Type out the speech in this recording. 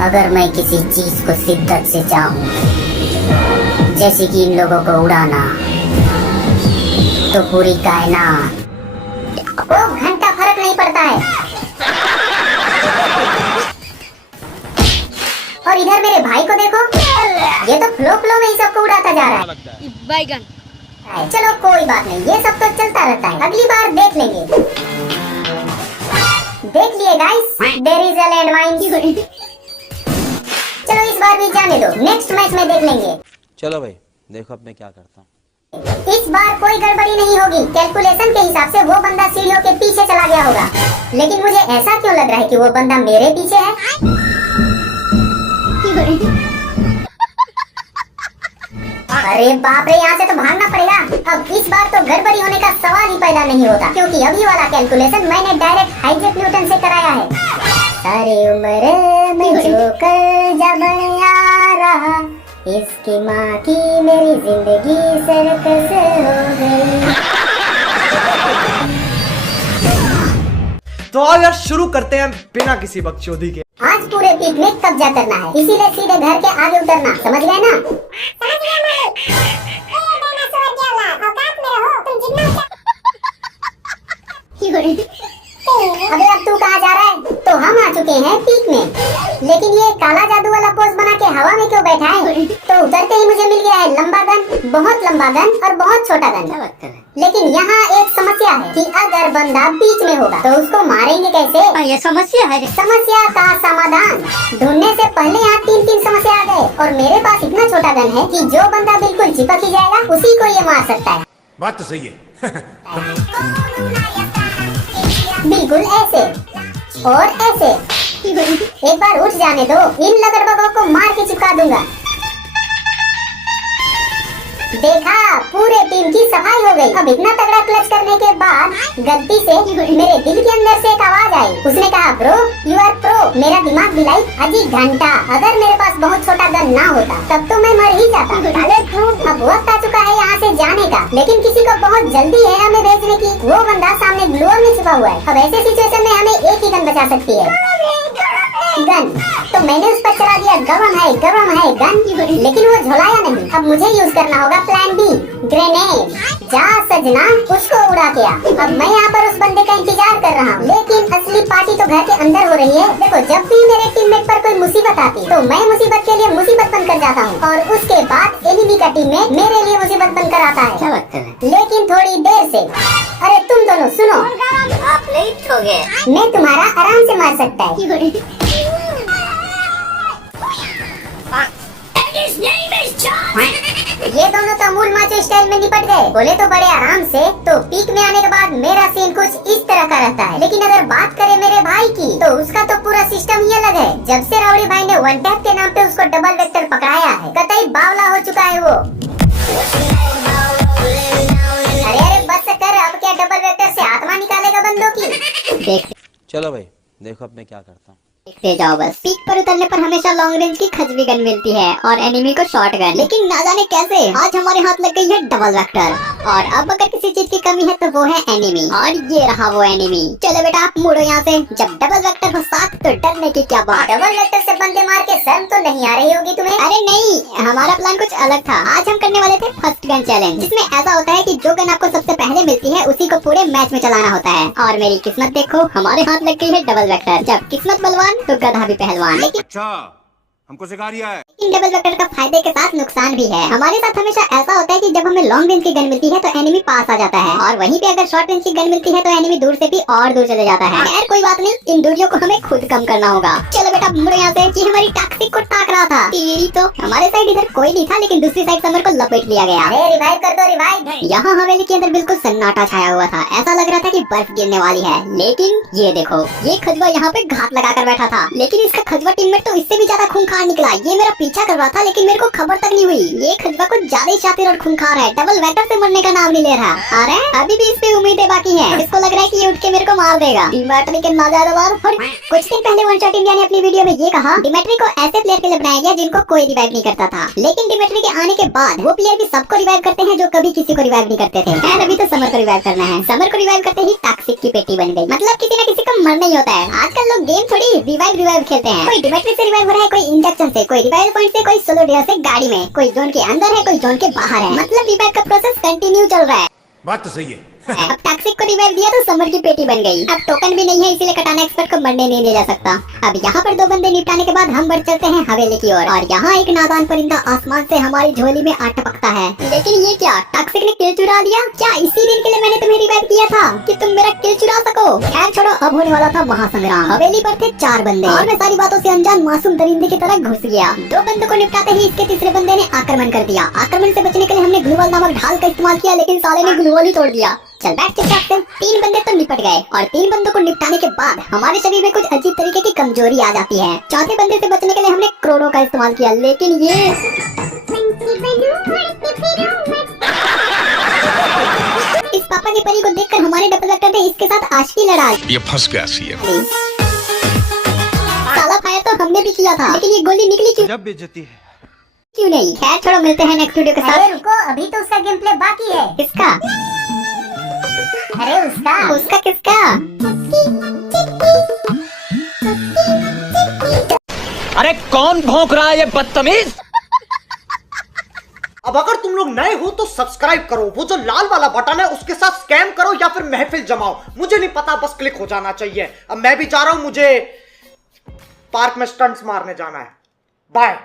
अगर मैं किसी चीज को शिद्दत से चाहूं, जैसे कि इन लोगों को उड़ाना, तो पूरी कायनात वो घंटा फर्क नहीं पड़ता है। और इधर मेरे भाई को देखो, ये तो फ्लो फ्लो में ही सबको उड़ाता जा रहा है। बैगन। चलो कोई बात नहीं, ये सब तो चलता रहता है, अगली बार देख लेंगे। देख लिए guys, there is a land mine. चलो इस बार भी जाने दो, नेक्स्ट मैच में देख लेंगे। चलो भाई देखो अब मैं क्या करता हूँ। इस बार कोई गड़बड़ी नहीं होगी। कैलकुलेशन के हिसाब से वो बंदा सीढ़ियों के पीछे चला गया होगा, लेकिन मुझे ऐसा क्यों लग रहा है कि वो बंदा मेरे पीछे है। अरे बाप रे, यहाँ से तो भागना पड़ेगा। अब इस बार तो गड़बड़ी होने का सवाल ही पैदा नहीं होता, क्योंकि अभी वाला कैलकुलेशन मैंने डायरेक्ट हाईजैक न्यूटन से कराया है। सारी उम्र में जो कर्जा बना रहा, इसकी माँ की मेरी जिंदगी सर्कस हो गई। तो आओ यार शुरू करते हैं बिना किसी बकचोदी के। आज पूरे पीक में कब्जा करना है, इसीलिए सीधे घर के आगे उतरना, समझ गए ना? समझ गया अबे अब तू कहाँ जा रहा है? तो हम आ चुके हैं पीक में, लेकिन ये काला जादू वाला पोज बना के हवा में क्यों बैठा है? तो उतरते ही मुझे मिल गया है लंबा गन, बहुत लंबा गन और बहुत छोटा गन। लेकिन यहाँ एक समस्या है कि अगर बंदा बीच में होगा तो उसको मारेंगे कैसे? ये समस्या है। समस्या का समाधान ढूंढने से पहले यहाँ 3 समस्या आ गए, और मेरे पास इतना छोटा गन है कि जो बंदा बिल्कुल चिपक ही जाएगा उसी को ये मार सकता है। बात तो सही है। बिल्कुल ऐसे और ऐसे। एक बार उठ जाने दो, इन लगड़बगों को मार के चिपका दूंगा। देखा, पूरे टीम की सफाई हो गई। अब इतना तगड़ा क्लच करने के बाद गलती से मेरे दिल के अंदर से एक आवाज आई। उसने कहा ब्रो यू आर प्रो। मेरा दिमाग बिलाई अजी घंटा, अगर मेरे पास बहुत छोटा गन ना होता तब तो मैं मर ही जाता। अब वक्त आ चुका है यहाँ से जाने का, लेकिन किसी को बहुत जल्दी है हमें भेजने की। वो बंदा सामने ग्लोअर में छिपा हुआ है। अब ऐसे सिचुएशन में हमें एक ही गन बचा सकती है, गन। तो मैंने उस पर चला दिया गरम है गन, लेकिन वो झोलाया नहीं। अब मुझे यूज करना होगा प्लान बी, ग्रेनेड। जा सजना, उसको उड़ा के आ। अब मैं यहाँ पर उस बंदे का इंतजार कर रहा हूँ, लेकिन असली पार्टी तो घर के अंदर हो रही है। देखो, जब भी मेरे टीममेट पर कोई मुसीबत आती तो मैं मुसीबत के लिए मुसीबत बनकर जाता हूँ, और उसके बाद एनिमी का टीममेट मेरे लिए मुसीबत बनकर आता है। लेकिन थोड़ी देर से, अरे तुम दोनों सुनो, आप लेट हो गए। मैं तुम्हारा आराम से मार सकता है। ये दोनों तो मूल माचो स्टाइल में निपट गए, बोले तो बड़े आराम से। तो पीक में आने के बाद मेरा सीन कुछ इस तरह का रहता है। लेकिन अगर बात करें मेरे भाई की, तो उसका तो पूरा सिस्टम ही अलग है। जब से राउडी भाई ने वन टैप के नाम पे उसको डबल वेक्टर पकड़ाया है, कतई बावला हो चुका है वो। अरे बस कर, अब क्या डबल वेक्टर से आत्मा निकालेगा बंदों की? चलो भाई देखो अब मैं क्या करता हूँ। देखते जाओ बस। पीक पर उतरने पर हमेशा लॉन्ग रेंज की खजवी गन मिलती है और एनिमी को शॉर्ट गन। लेकिन ना जाने कैसे आज हमारे हाथ लग गई है डबल वेक्टर, और अब अगर किसी चीज की कमी है तो वो है एनिमी, और ये रहा वो एनिमी। चलो बेटा आप मुड़ो यहाँ से। जब डबल वेक्टर हो साथ तो डरने की क्या बात। डबल वेक्टर से बंदे मार के शर्म तो नहीं आ रही होगी तुम्हें? अरे नहीं, हमारा प्लान कुछ अलग था। आज हम करने वाले थे फर्स्ट गन चैलेंज, जिसमें ऐसा होता है कि जो गन आपको सबसे पहले मिलती है उसी को पूरे मैच में चलाना होता है। और मेरी किस्मत देखो, हमारे हाथ लग गई है डबल वेक्टर। जब किस्मत बलवान तो गधा भी पहलवान। लेकिन अच्छा हमको सिखा रिया है। डबल वेक्टर का फायदे के साथ नुकसान भी है। हमारे साथ हमेशा ऐसा होता है कि जब हमें लॉन्ग रेंज की गन मिलती है तो एनिमी पास आ जाता है, और वहीं पे अगर शॉर्ट रेंज की गन मिलती है तो एनिमी दूर से भी और दूर चले जाता है। खैर कोई बात नहीं, इन दूरियों को हमें खुद कम करना होगा। चलो बेटा मुड़ो यहाँ से। कि हमारी टॉक्सिक को ताक रहा था तेरी तो। हमारे साइड इधर कोई नहीं था, लेकिन दूसरी साइड समर को लपेट लिया गया। रिवाइव कर दो, रिवाइव। यहाँ हवेली के अंदर बिल्कुल सन्नाटा छाया हुआ था। ऐसा लग रहा था कि बर्फ गिरने वाली है। लेकिन ये देखो, ये खजवा यहाँ पे घात लगाकर बैठा था, लेकिन इसका खजवा टीममेट तो इससे भी ज्यादा खूंखार निकला। ये मेरा पीछा कर रहा था, लेकिन मेरे को खबर तक नहीं हुई। ये खजवा कुछ ज्यादा ही शातिर और खूंखार है, डबल वेक्टर से मरने का नाम नहीं ले रहा। अरे अभी भी इस पे उम्मीदें बाकी हैं। इसको लग रहा है कि ये उठ के मेरे को मार देगा। बैटरी के नाजायज वार। कुछ दिन पहले वन शॉट इंडिया ने अपनी वीडियो में ये कहा, डिमेट्री को ऐसे प्लेयर के लिए बनाया गया जिनको कोई रिवाइव नहीं करता था, लेकिन डिमेट्री के आने के बाद वो प्लेयर भी सबको रिवाइव करते हैं जो कभी किसी को रिवाइव नहीं करते थे। खैर अभी तो समर को रिवाइव करना है। समर को रिवाइव करते ही टॉक्सिक की पेटी बन गई। मतलब किसी न किसी को मरना ही होता है। आजकल लोग गेम थोड़ी रिवाइव खेलते हैं। कोई डिमेट्री से रिवाइव हो रहा है, कोई इंजेक्शन से, कोई रिवाइव पॉइंट से, कोई सोलो डियर से गाड़ी में, कोई जोन के अंदर है, कोई जोन के बाहर है। मतलब रिवाइव का प्रोसेस कंटिन्यू चल रहा है। बात तो सही है। अब टॉक्सिक को रिवाइव दिया तो समर की पेटी बन गई। अब टोकन भी नहीं है, इसीलिए कटाना एक्सपर्ट को मरने नहीं दिया जा सकता। अब यहाँ पर 2 बंदे निपटाने के बाद हम बढ़ चलते हैं हवेली की ओर, और यहाँ एक नादान परिंदा आसमान से हमारी झोली में आ टपकता है। लेकिन ये क्या, टॉक्सिक ने किल चुरा लिया क्या? इसी दिन के लिए मैंने तुम्हें रिवाइव किया था कि तुम मेरा किल चुरा सको। खैर छोड़ो, अब होने वाला था महासंग्राम। हवेली पर थे 4 बंदे और मैं सारी बातों से अनजान मासूम दरिंदे की तरह घुस गया। 2 बंदों को निपटाते ही इसके तीसरे बंदे ने आक्रमण कर दिया। आक्रमण से बचने के लिए हमने ग्लूवॉल नामक ढाल का इस्तेमाल किया, लेकिन साले ने ग्लूवॉल ही तोड़ दिया। चल बैठ चुपचाप से। 3 बंदे तो निपट गए, और 3 बंदों को निपटाने के बाद हमारे शरीर में कुछ अजीब तरीके की कमजोरी आ जाती है। चौथे बंदे से बचने के लिए हमने क्रोनो का इस्तेमाल किया, लेकिन ये इस पापा की परी को देखकर हमारे डबल एक्टर ने इसके साथ आशिकी लड़ा। ये फंस गया सी है। साला फायर तो हमने भी किया था, लेकिन ये गोली निकली क्यों? जब बेइज्जती है। क्यों नहीं? खैर छोड़ो, मिलते हैं नेक्स्ट वीडियो के अरे साथ। रुको, अभी तो उसका गेम प्ले बाकी है। किसका? अरे उसका किसका? अरे कौन भौंक रहा है ये बदतमीज? अब अगर तुम लोग नए हो तो सब्सक्राइब करो, वो जो लाल वाला बटन है उसके साथ स्कैम करो या फिर महफिल जमाओ, मुझे नहीं पता, बस क्लिक हो जाना चाहिए। अब मैं भी जा रहा हूं, मुझे पार्क में स्टंट्स मारने जाना है। बाय।